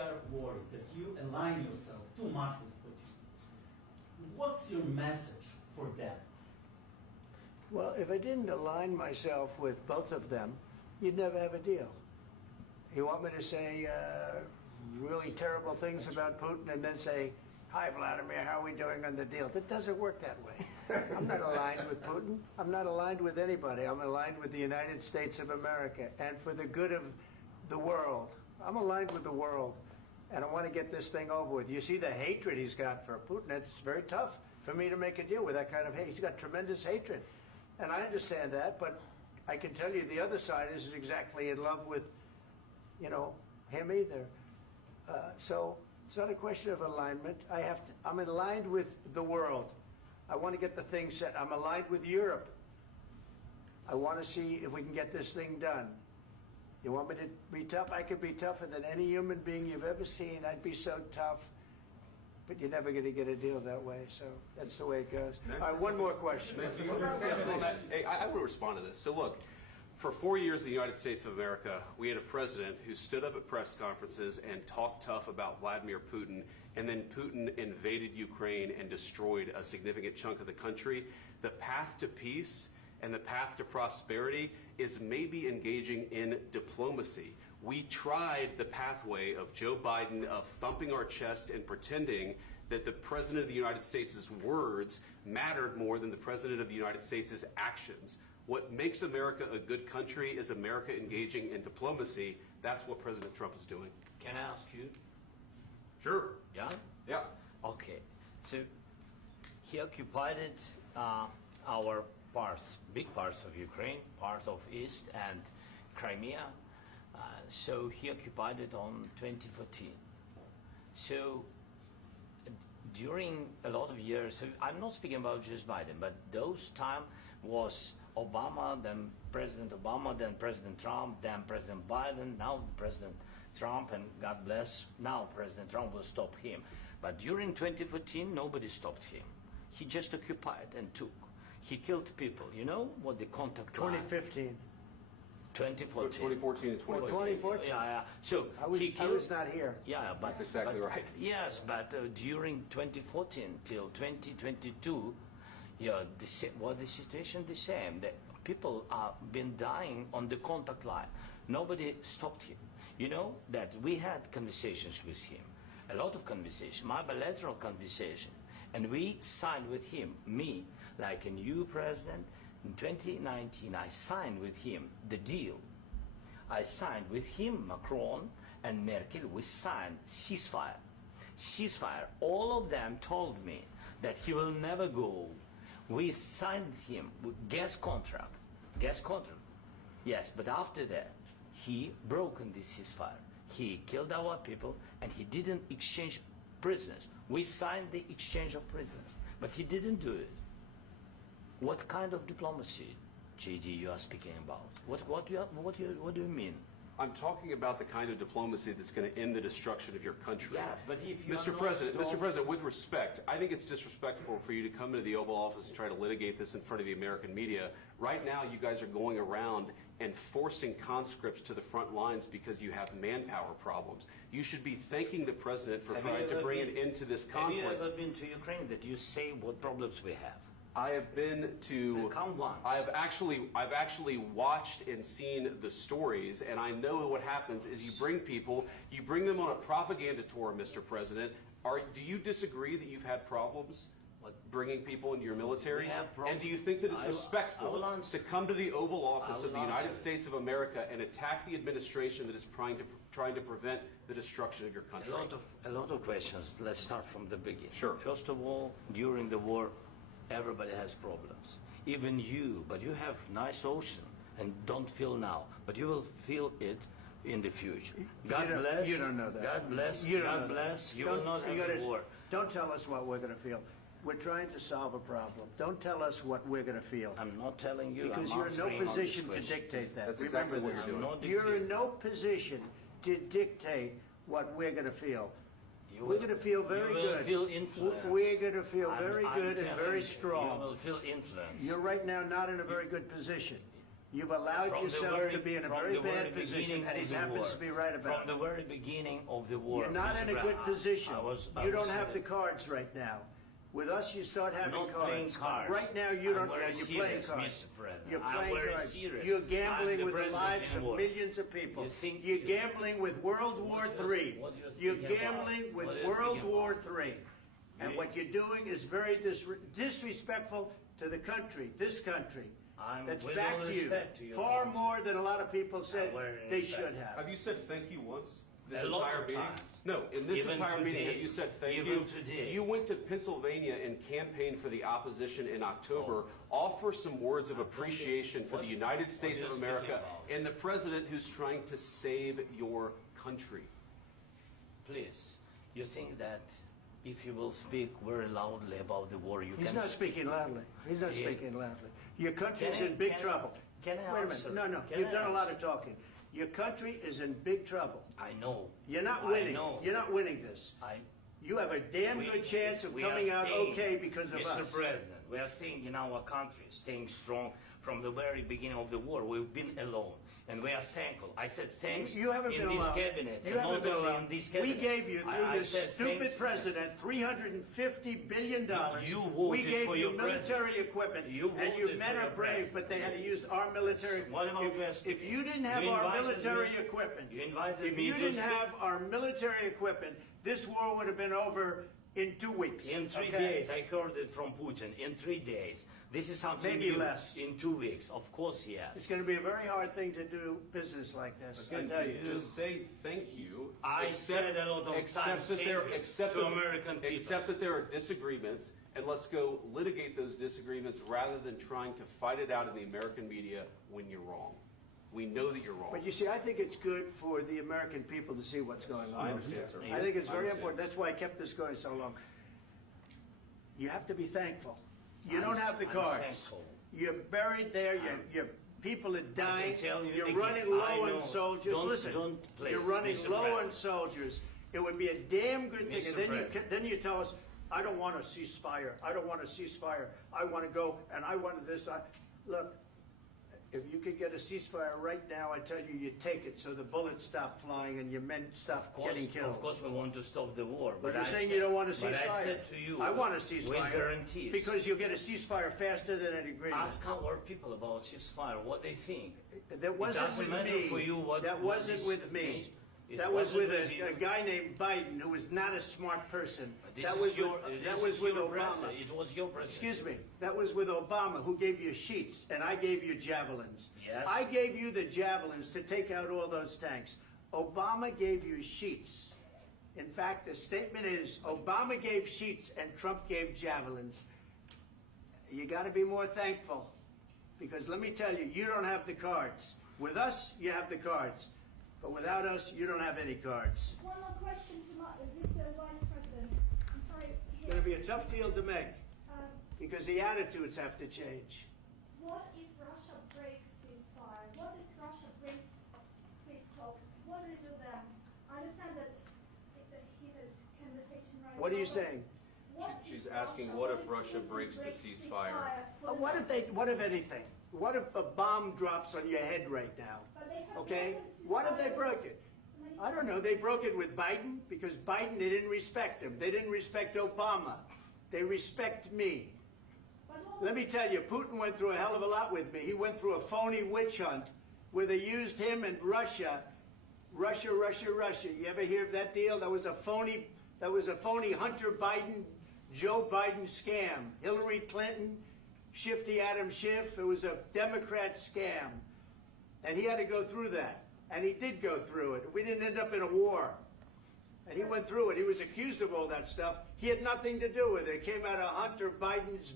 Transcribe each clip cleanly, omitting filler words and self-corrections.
are worried that you align yourself too much with Putin. What's your message for them? Well, if I didn't align myself with both of them, you'd never have a deal. You want me to say really terrible things about Putin and then say, "Hi, Vladimir, how are we doing on the deal?" That doesn't work that way. I'm not aligned with Putin. I'm not aligned with anybody. I'm aligned with the United States of America. And for the good of the world, I'm aligned with the world. And I want to get this thing over with. You see the hatred he's got for Putin. It's very tough for me to make a deal with that kind of hate. He's got tremendous hatred. And I understand that, but I can tell you the other side isn't exactly in love with, him either. So it's not a question of alignment. I'm aligned with the world. I want to get the thing set. I'm aligned with Europe. I want to see if we can get this thing done. You want me to be tough? I could be tougher than any human being you've ever seen. I'd be so tough. But you're never going to get a deal that way, so that's the way it goes. All right, one more question. Hey, I will respond to this. So look, for 4 years in the United States of America, we had a president who stood up at press conferences and talked tough about Vladimir Putin, and then Putin invaded Ukraine and destroyed a significant chunk of the country. The path to peace and the path to prosperity is maybe engaging in diplomacy. We tried the pathway of Joe Biden of thumping our chest and pretending that the President of the United States' words mattered more than the President of the United States' actions. What makes America a good country is America engaging in diplomacy. That's what President Trump is doing. Can I ask you? Sure. Yeah? Yeah. Okay. So he occupied our parts, big parts of Ukraine, part of East and Crimea. So he occupied it on 2014. So during a lot of years, so I'm not speaking about just Biden, but those time was Obama, then President Obama, then President Trump, then President Biden, now President Trump, and God bless, now President Trump will stop him. But during 2014, nobody stopped him. He just occupied and took. He killed people. You know what the contact line? 2015. 2014 2014. and 2015. 2014. Yeah. So I was not here. Yeah, but That's exactly right. Yes, but during 2014 till 2022, the situation the same. The people are been dying on the contact line. Nobody stopped him. You know that we had conversations with him, a lot of conversations, my bilateral conversation, and we signed with him. Me, like a new president. In 2019, I signed with him the deal. I signed with him, Macron and Merkel, we signed ceasefire. Ceasefire. All of them told me that he will never go. We signed with him with gas contract. Gas contract. Yes, but after that, he broken the ceasefire. He killed our people and he didn't exchange prisoners. We signed the exchange of prisoners, but he didn't do it. What kind of diplomacy, JD, you are speaking about? What do you mean? I'm talking about the kind of diplomacy that's going to end the destruction of your country. Yes, but if you Mr. President, with respect, I think it's disrespectful for you to come into the Oval Office and try to litigate this in front of the American media. Right now, you guys are going around and forcing conscripts to the front lines because you have manpower problems. You should be thanking the President for trying to bring an end to this conflict. Have you ever been to Ukraine that you say what problems we have? I have been to. Come once. I've actually watched and seen the stories, and I know what happens is you bring them on a propaganda tour, Mr. President. Do you disagree that you've had problems bringing people into your military? We have And do you think that it's respectful I to come to the Oval Office of the United States of America and attack the administration that is trying to prevent the destruction of your country? A lot of questions. Let's start from the beginning. Sure. First of all, during the war, everybody has problems. Even you, but you have nice ocean and don't feel now, but you will feel it in the future. God bless. You don't know that. God bless. You don't God know bless. that. You will not have a war. Don't tell us what we're going to feel. We're trying to solve a problem. Don't tell us what we're going to feel. I'm not telling you. Because I'm you're in no answering on position this to question. dictate that. That's Remember exactly what this. you're doing. You're in no position to dictate what we're going to feel. We're going to feel very good. You will feel influence. We're going to feel very I'm good and telling very you, strong. You will feel influence. You're right now not in a very good position. You've allowed From the yourself very- to be in a from very the very bad position, beginning and of he the happens war. to be right about From it. the very beginning of the war. You're not Mr. in a good Brown, position. I You don't was have the cards right now. With us, you start having not cards. playing But cards. right now, you don't. I'm very Yeah, you're playing serious, cards. Mr. President. You're I'm playing very cards. serious. You're I'm gambling the with the president lives in of war. millions of people. You think- You're gambling with World War III. what you're You're thinking about? gambling with What you're World thinking War about? III. And what you're doing is very disrespectful to the country, this country. I'm That's with back all to you. respect to your Far country. more than a lot of people said very they respect. should have. Have you said thank you once this A lot entire of meeting? times. No, in this Even entire meeting, today. have you said thank Even you? today. You went to Pennsylvania and campaigned for the opposition in October. Offer some words of appreciation for the United States what of you're speaking America about? and the president who's trying to save your country. Please, you think that if you will speak very loudly about the war, you He's can... not speaking loudly. He's not Yeah. speaking loudly. Your country's Can I- in big can I- trouble. can I Wait a answer? minute. No, Can you've I done a lot answer? of talking. Your country is in big trouble. I know. You're not I winning. know. You're not winning this. You have a damn We- good chance of we are coming out staying, okay because of Mr. us. President, we are staying in our country, staying strong from the very beginning of the war. We've been alone, and we are thankful. I said thanks You haven't in been this alone. cabinet, You and haven't not been only alone. in this We cabinet. gave you, through I this said stupid thank- president, $350 billion. You We voted gave for you your military president. equipment, You and you voted men for are your brave, but they had to use our military. What about West If you didn't have You our invited military me- equipment, you invited if me you to didn't speak. have our military equipment, this war would have been over in 2 weeks. In 3 okay? days, I heard it from Putin. In 3 days, this is something Maybe new. less. In 2 weeks, of course, yes. It's going to be a very hard thing to do business like this. I Again, tell you. just say thank you. I said a lot of accept times that thank there, you accept to that- American people. Accept that there are disagreements, and let's go litigate those disagreements rather than trying to fight it out in the American media when you're wrong. We know that you're wrong. But you see, I think it's good for the American people to see what's going on. I understand, sir. I think it's I very understand. important. That's why I kept this going so long. You have to be thankful. You I'm- don't have the I'm cards. thankful. You're buried there. Your people are dying. tell you You're again, running I low know. on soldiers. Don't- Listen, don't play you're this, running Mr. low on President. soldiers. It would be a damn good thing. Mr. And then President. then you tell us, I don't want a ceasefire. I don't want a ceasefire. I want to go and I want this. Look, if you could get a ceasefire right now, I tell you, you take it so the bullets stop flying and your men stop getting killed. Of course, we want to stop the war. But you're I saying said- you don't want a ceasefire. But I said to you, I want a with ceasefire. guarantees. Because you'll get a ceasefire faster than an agreement. Ask our people about ceasefire, what they think. That wasn't doesn't with matter me. for you what- That what wasn't is- with me. it That was wasn't with with you. a guy named Biden who was not a smart person. This That is was your, with, this that was is with your Obama. president. It was your president. Excuse me. That was with Obama, who gave you sheets, and I gave you javelins. Yes. I gave you the javelins to take out all those tanks. Obama gave you sheets. In fact, the statement is Obama gave sheets and Trump gave javelins. You got to be more thankful, because let me tell you, you don't have the cards. With us, you have the cards, but without us, you don't have any cards. One more question to Mr. Vice President. I'm sorry. It's going to be a tough deal to make, Um, because the attitudes have to change. what if Russia breaks ceasefire? What if Russia breaks peace talks? What do we do then? I understand that it's a heated conversation right now. What are you but saying? what She's if asking, Russia- what if if Russia Putin breaks the ceasefire? What if anything? What if a bomb drops on your head right now? But they have Okay? broken What if they ceasefire broke it? many I don't know. They broke it with Biden because Biden, they didn't respect him. They didn't respect Obama. They respect me. But all- Let me tell you, Putin went through a hell of a lot with me. He went through a phony witch hunt where they used him and Russia. Russia. You ever hear of that deal? That was a phony Hunter Biden, Joe Biden scam. Hillary Clinton, Shifty Adam Schiff. It was a Democrat scam. And he had to go through that. And he did go through it. We didn't end up in a war. And he went through it. He was accused of all that stuff. He had nothing to do with it. It came out of Hunter Biden's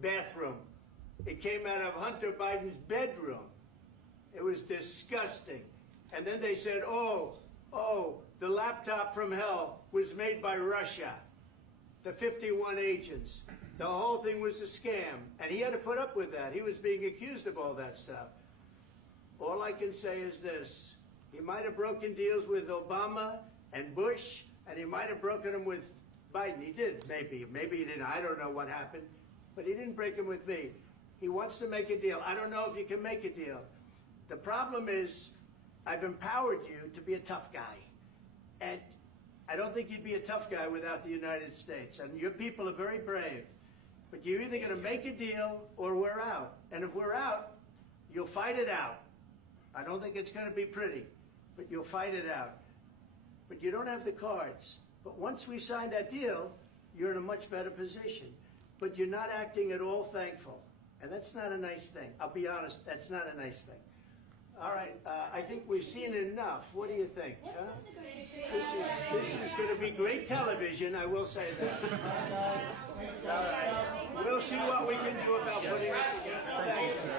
bathroom. It came out of Hunter Biden's bedroom. It was disgusting. And then they said, oh, the laptop from hell was made by Russia. The 51 agents. The whole thing was a scam. And he had to put up with that. He was being accused of all that stuff. All I can say is this. He might have broken deals with Obama and Bush, and he might have broken them with Biden. He did, maybe. Maybe he didn't. I don't know what happened. But he didn't break them with me. He wants to make a deal. I don't know if you can make a deal. The problem is, I've empowered you to be a tough guy. And I don't think you'd be a tough guy without the United States. And your people are very brave. But you're either going to make a deal or we're out. And if we're out, you'll fight it out. I don't think it's going to be pretty, but you'll fight it out. But you don't have the cards. But once we sign that deal, you're in a much better position. But you're not acting at all thankful. And that's not a nice thing. I'll be honest, that's not a nice thing. All right, I think we've seen enough. What do you think? Huh? This is going to be great television, I will say that. All right. We'll see what we can do about putting it together. Thank you, sir.